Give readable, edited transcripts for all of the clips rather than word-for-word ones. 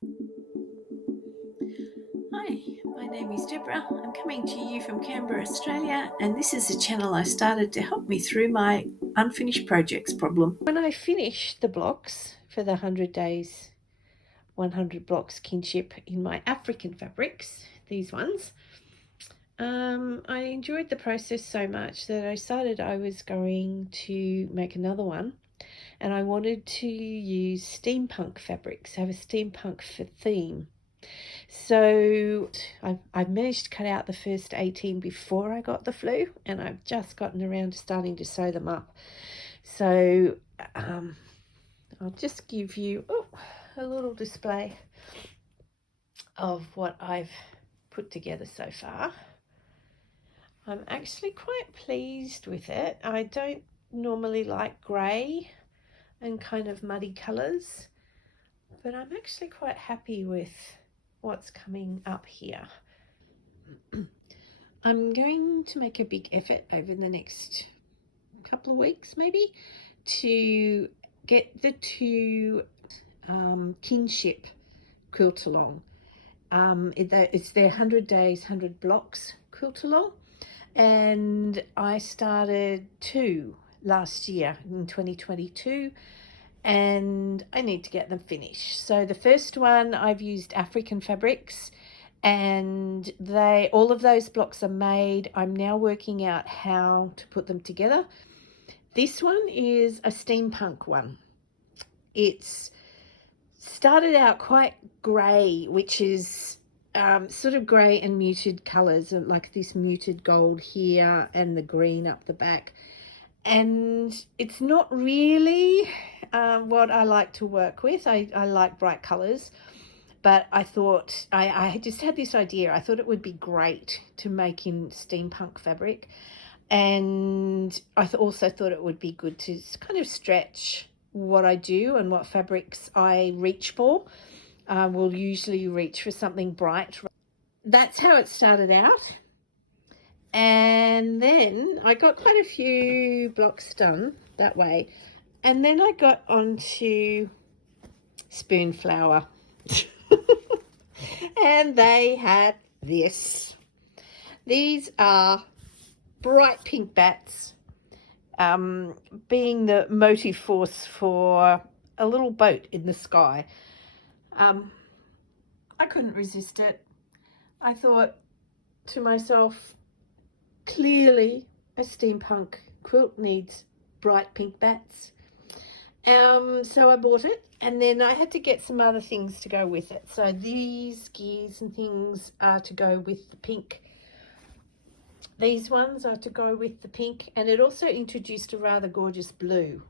Hi, my name is Deborah. I'm coming to you from Canberra, Australia, and this is a channel I started to help me through my unfinished projects problem. When I finish the blocks for the 100 days, 100 blocks kinship in my African fabrics, these ones, I enjoyed the process so much that I decided I was going to make another one, and I wanted to use steampunk fabrics, have a steampunk theme. So I've managed to cut out the first 18 before I got the flu, and I've just gotten around to starting to sew them up. So I'll just give you a little display of what I've put together so far. I'm actually quite pleased with it. I don't normally like grey and kind of muddy colours, but I'm actually quite happy with what's coming up here. I'm going to make a big effort over the next couple of weeks maybe to get the two kinship quilt along. It's their 100 days, 100 blocks quilt along, and I started 2 last year in 2022, and I need to get them finished. So the first one I've used African fabrics, and all of those blocks are made. I'm now working out how to put them together. This one is a steampunk one. It's started out quite grey, which is sort of grey and muted colours, like this muted gold here and the green up the back. And it's not really what I like to work with. I like bright colours, but I thought I just had this idea. I thought it would be great to make in steampunk fabric, and I also thought it would be good to kind of stretch what I do and what fabrics I reach for. We'll usually reach for something bright. That's how it started out. And then I got quite a few blocks done that way. And then I got onto spoon flower. And they had this. These are bright pink bats, being the motive force for a little boat in the sky. I couldn't resist it. I thought to myself, clearly a steampunk quilt needs bright pink bats. So I bought it, and then I had to get some other things to go with it. So these gears and things are to go with the pink. These ones are to go with the pink, and it also introduced a rather gorgeous blue,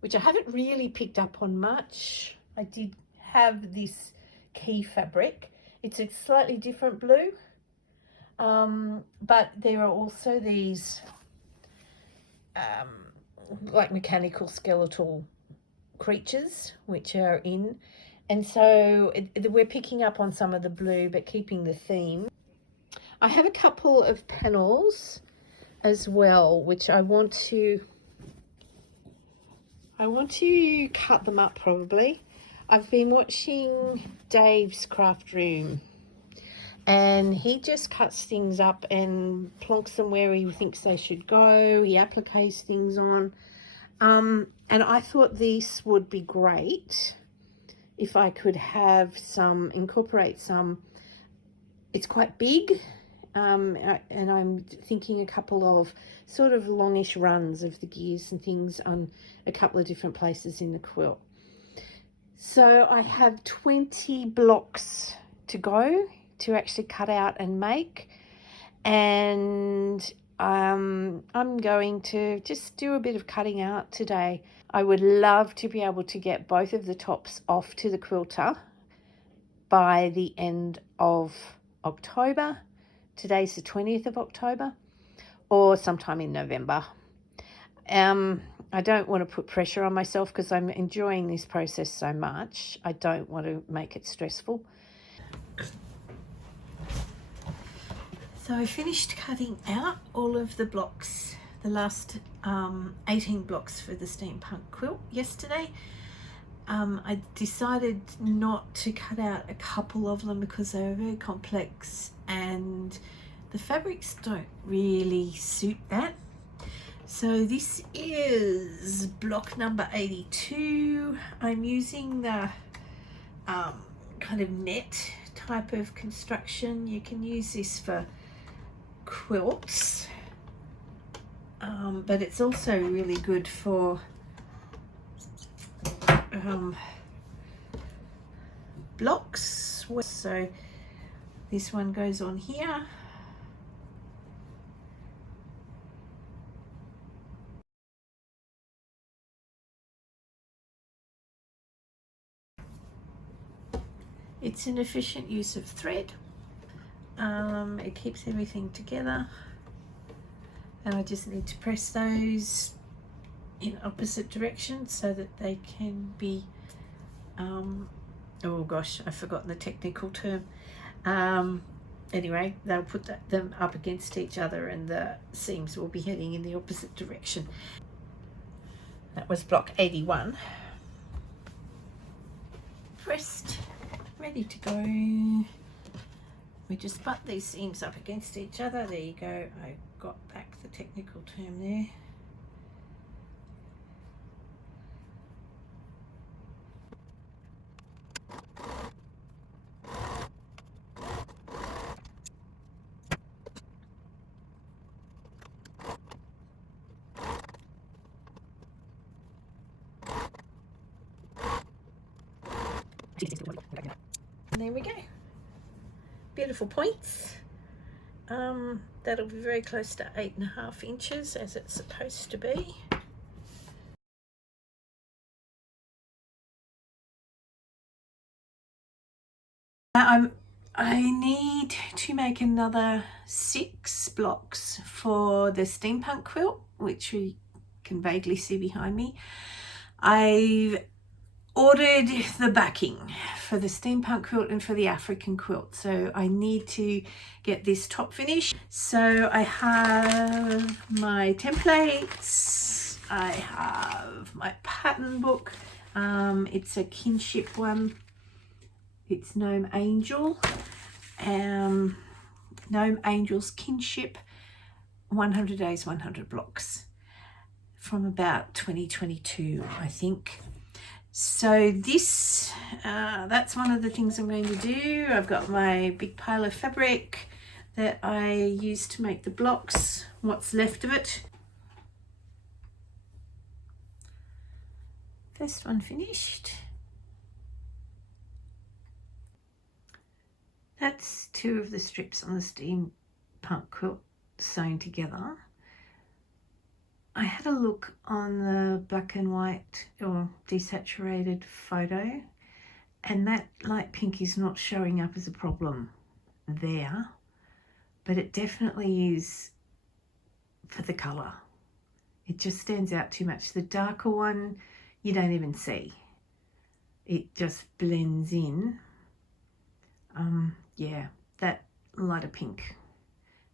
which I haven't really picked up on much. I did have this key fabric. It's a slightly different blue, but there are also these like mechanical skeletal creatures which are in, and so we're picking up on some of the blue but keeping the theme. I have a couple of panels as well which I want to cut them up probably. I've been watching Dave's Craft Room, and he just cuts things up and plonks them where he thinks they should go. He appliques things on. And I thought this would be great if I could have incorporate some. It's quite big, and I'm thinking a couple of sort of longish runs of the gears and things on a couple of different places in the quilt. So I have 20 blocks to go to actually cut out and make, and I'm going to just do a bit of cutting out today. I would love to be able to get both of the tops off to the quilter by the end of October. Today's the 20th of October, or sometime in November. I don't want to put pressure on myself because I'm enjoying this process so much. I don't want to make it stressful. So I finished cutting out all of the blocks, the last 18 blocks for the Steampunk Quilt yesterday, I decided not to cut out a couple of them because they were very complex and the fabrics don't really suit that. So this is block number 82. I'm using the kind of net type of construction. You can use this for quilts, but it's also really good for blocks. So this one goes on here. It's an efficient use of thread. It keeps everything together, and I just need to press those in opposite directions so that they can be oh gosh, I've forgotten the technical term. Anyway, they'll put them up against each other and the seams will be heading in the opposite direction. That was block 81. Pressed, ready to go. We just butt these seams up against each other. There you go. I got back the technical term there. And there we go. Beautiful points. That'll be very close to 8.5 inches as it's supposed to be. I need to make another 6 blocks for the Steampunk Quilt, which we can vaguely see behind me. I've ordered the backing for the Steampunk Quilt and for the African quilt, so I need to get this top finished. So I have my templates, I have my pattern book. It's a kinship one. It's Gnome Angel, Gnome Angel's Kinship, 100 Days, 100 Blocks, from about 2022, I think. So this, that's one of the things I'm going to do. I've got my big pile of fabric that I used to make the blocks, what's left of it. First one finished. That's 2 of the strips on the Steampunk Quilt sewn together. I had a look on the black and white or desaturated photo, and that light pink is not showing up as a problem there, but it definitely is for the colour. It just stands out too much. The darker one you don't even see. It just blends in. Yeah, that lighter pink,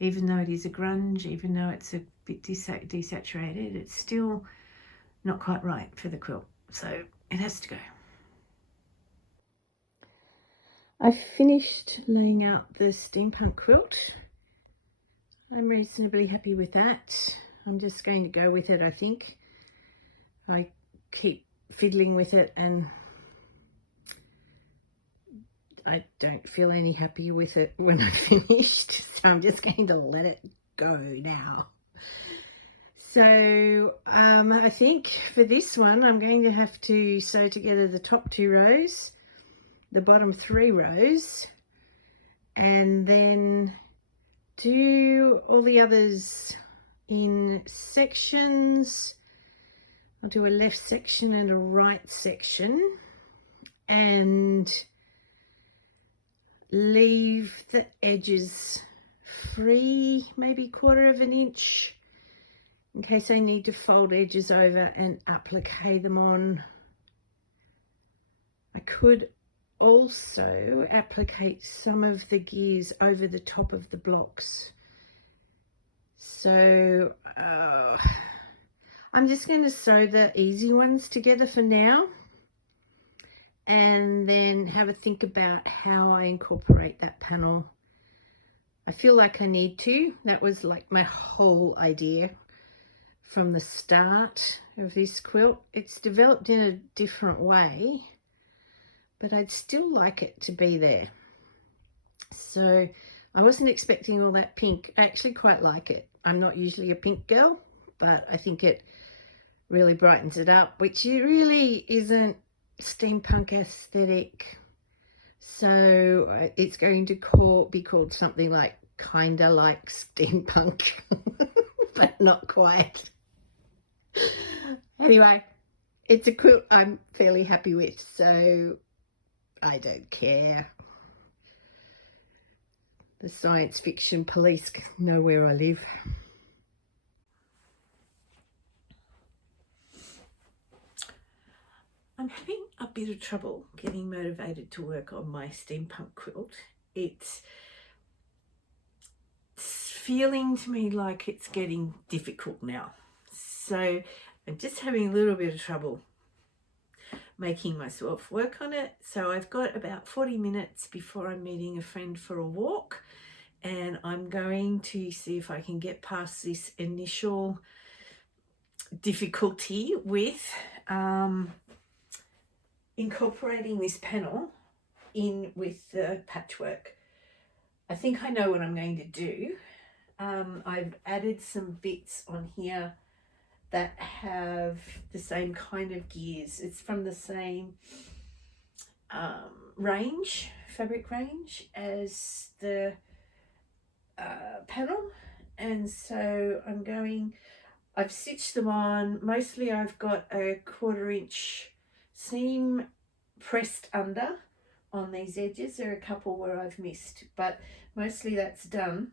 even though it is a grunge, even though it's a bit desaturated, it's still not quite right for the quilt, so it has to go. I've finished laying out the Steampunk Quilt. I'm reasonably happy with that. I'm just going to go with it, I think. I keep fiddling with it and I don't feel any happier with it when I finished, so I'm just going to let it go now. So I think for this one I'm going to have to sew together the top 2 rows, the bottom 3 rows, and then do all the others in sections. I'll do a left section and a right section and leave the edges free, maybe 1/4 inch, in case I need to fold edges over and applique them on. I could also applique some of the gears over the top of the blocks. So I'm just going to sew the easy ones together for now. and then have a think about how I incorporate that panel. I feel like I need to. That was like my whole idea from the start of this quilt. It's developed in a different way, but I'd still like it to be there. So I wasn't expecting all that pink. I actually quite like it. I'm not usually a pink girl, but I think it really brightens it up, which really isn't steampunk aesthetic. So it's going to be called something like kinda like steampunk, but not quite. Anyway, it's a quilt I'm fairly happy with, so I don't care. The science fiction police know where I live. I'm having a bit of trouble getting motivated to work on my steampunk quilt. It's feeling to me like it's getting difficult now. So I'm just having a little bit of trouble making myself work on it. So I've got about 40 minutes before I'm meeting a friend for a walk, and I'm going to see if I can get past this initial difficulty with incorporating this panel in with the patchwork. I think I know what I'm going to do. I've added some bits on here that have the same kind of gears. It's from the same range, fabric range, as the panel, and so I've stitched them on. Mostly I've got a 1/4 inch seam pressed under on these edges. There are a couple where I've missed, but mostly that's done.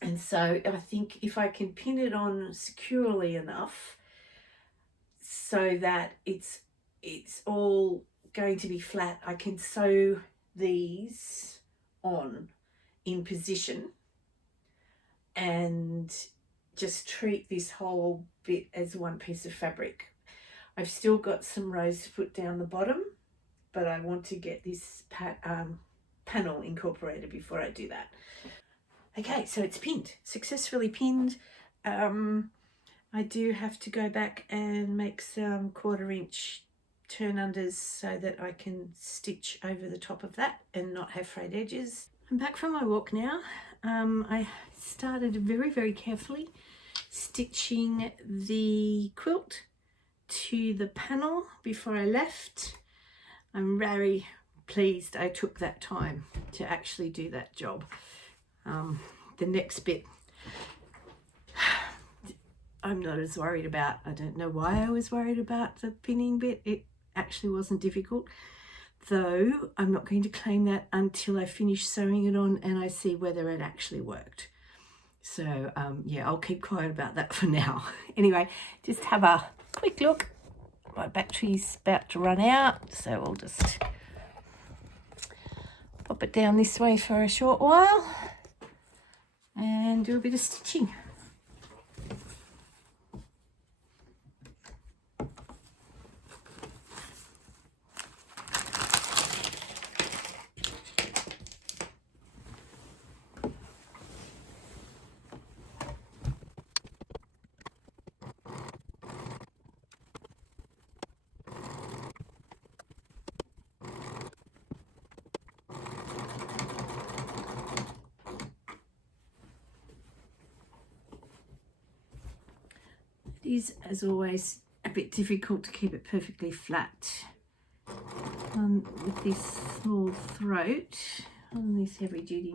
And so I think if I can pin it on securely enough so that it's all going to be flat, I can sew these on in position and just treat this whole bit as one piece of fabric. I've still got some rows to put down the bottom, but I want to get this panel incorporated before I do that. Okay, so it's pinned, successfully pinned. I do have to go back and make some 1/4 inch turn unders so that I can stitch over the top of that and not have frayed edges. I'm back from my walk now. I started very carefully stitching the quilt to the panel before I left. I'm very pleased I took that time to actually do that job. The next bit I'm not as worried about. I don't know why I was worried about the pinning bit. It actually wasn't difficult, though I'm not going to claim that until I finish sewing it on and I see whether it actually worked. So yeah, I'll keep quiet about that for now. Anyway, just have a quick look. My battery's about to run out, so I'll just pop it down this way for a short while and do a bit of stitching. It is, as always, a bit difficult to keep it perfectly flat with this small throat on this heavy duty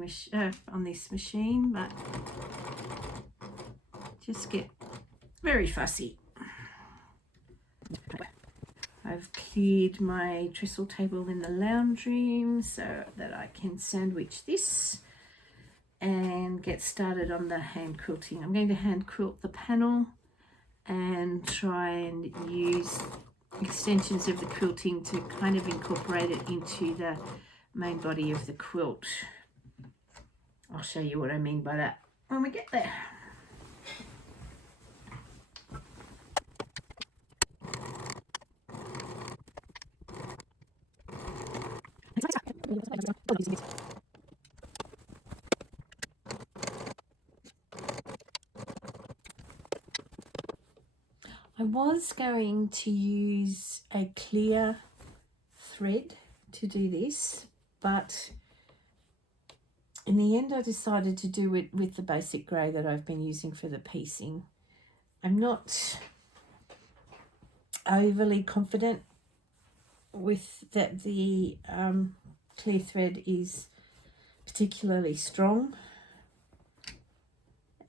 on this machine, but just get very fussy. I've cleared my trestle table in the lounge room so that I can sandwich this and get started on the hand quilting. I'm going to hand quilt the panel and try and use extensions of the quilting to kind of incorporate it into the main body of the quilt. I'll show you what I mean by that when we get there. I was going to use a clear thread to do this, but in the end I decided to do it with the basic grey that I've been using for the piecing. I'm not overly confident with that the clear thread is particularly strong,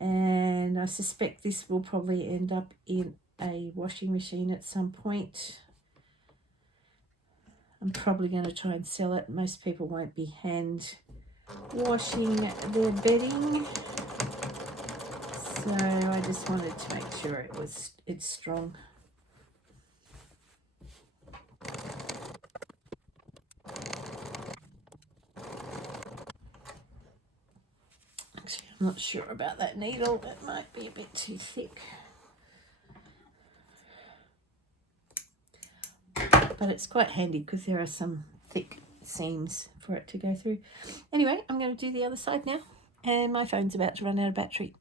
and I suspect this will probably end up in a washing machine at some point. I'm probably going to try and sell it. Most people won't be hand washing their bedding, so I just wanted to make sure it's strong. Actually, I'm not sure about that needle. It might be a bit too thick. But it's quite handy because there are some thick seams for it to go through. Anyway, I'm going to do the other side now, and my phone's about to run out of battery.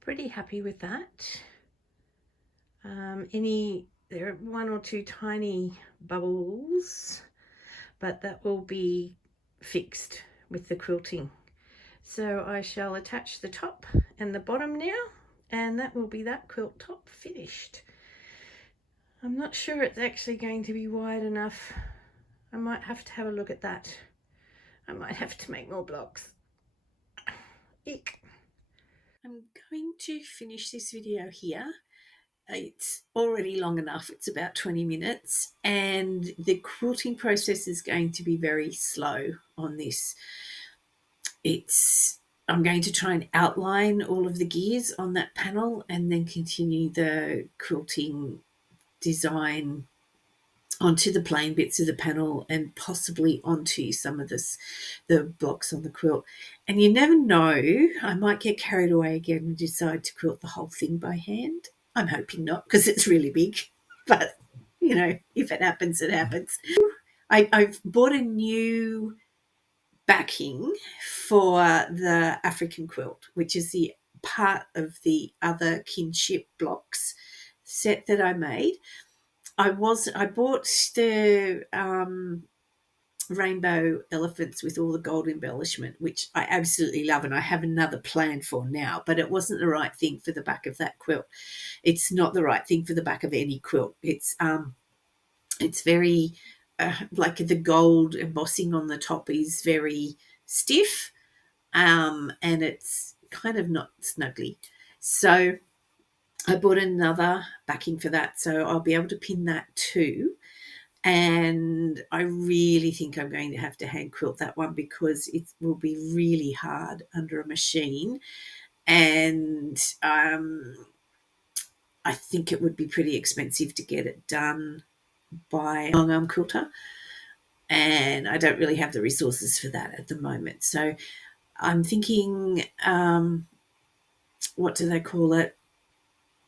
Pretty happy with that. There are one or two tiny bubbles, but that will be fixed with the quilting. So I shall attach the top and the bottom now, and that will be that quilt top finished. I'm not sure it's actually going to be wide enough. I might have to have a look at that. I might have to make more blocks. Eek. I'm going to finish this video here. It's already long enough. It's about 20 minutes, and the quilting process is going to be very slow on this. I'm going to try and outline all of the gears on that panel and then continue the quilting design onto the plain bits of the panel and possibly onto some of the blocks on the quilt. And you never know, I might get carried away again and decide to quilt the whole thing by hand. I'm hoping not, because it's really big, but you know, if it happens, it happens. I've bought a new backing for the African quilt, which is the part of the other kinship blocks set that I made. I bought the rainbow elephants with all the gold embellishment, which I absolutely love, and I have another plan for now, but it wasn't the right thing for the back of that quilt. It's not the right thing for the back of any quilt. It's very like the gold embossing on the top is very stiff, and it's kind of not snuggly. So I bought another backing for that, so I'll be able to pin that too. And I really think I'm going to have to hand quilt that one because it will be really hard under a machine, and I think it would be pretty expensive to get it done by a long arm quilter, and I don't really have the resources for that at the moment. So I'm thinking, what do they call it?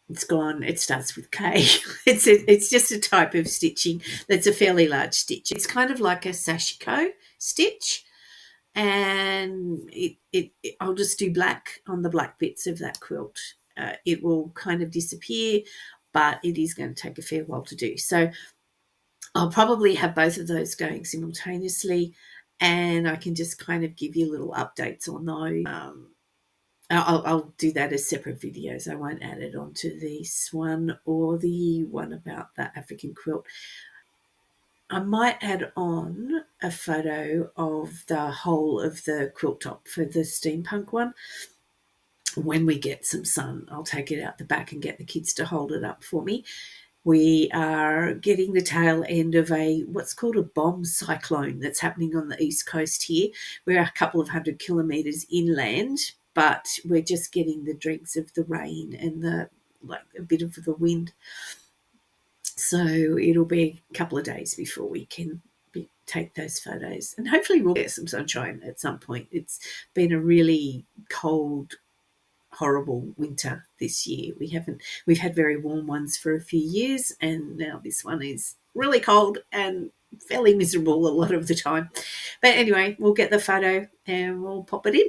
It's gone. It starts with K. It's just a type of stitching that's a fairly large stitch. It's kind of like a sashiko stitch, and I'll just do black on the black bits of that quilt. It will kind of disappear, but it is going to take a fair while to do. So I'll probably have both of those going simultaneously, and I can just kind of give you little updates on those. I'll do that as separate videos. I won't add it onto this one or the one about that African quilt. I might add on a photo of the whole of the quilt top for the steampunk one. When we get some sun, I'll take it out the back and get the kids to hold it up for me. We are getting the tail end of what's called a bomb cyclone that's happening on the east coast here. We're a couple of 100 kilometres inland, but we're just getting the dregs of the rain and a bit of the wind. So it'll be a couple of days before we can take those photos, and hopefully we'll get some sunshine at some point. It's been a really cold, horrible winter this year. We've had very warm ones for a few years, and now this one is really cold and fairly miserable a lot of the time. But anyway, we'll get the photo and we'll pop it in.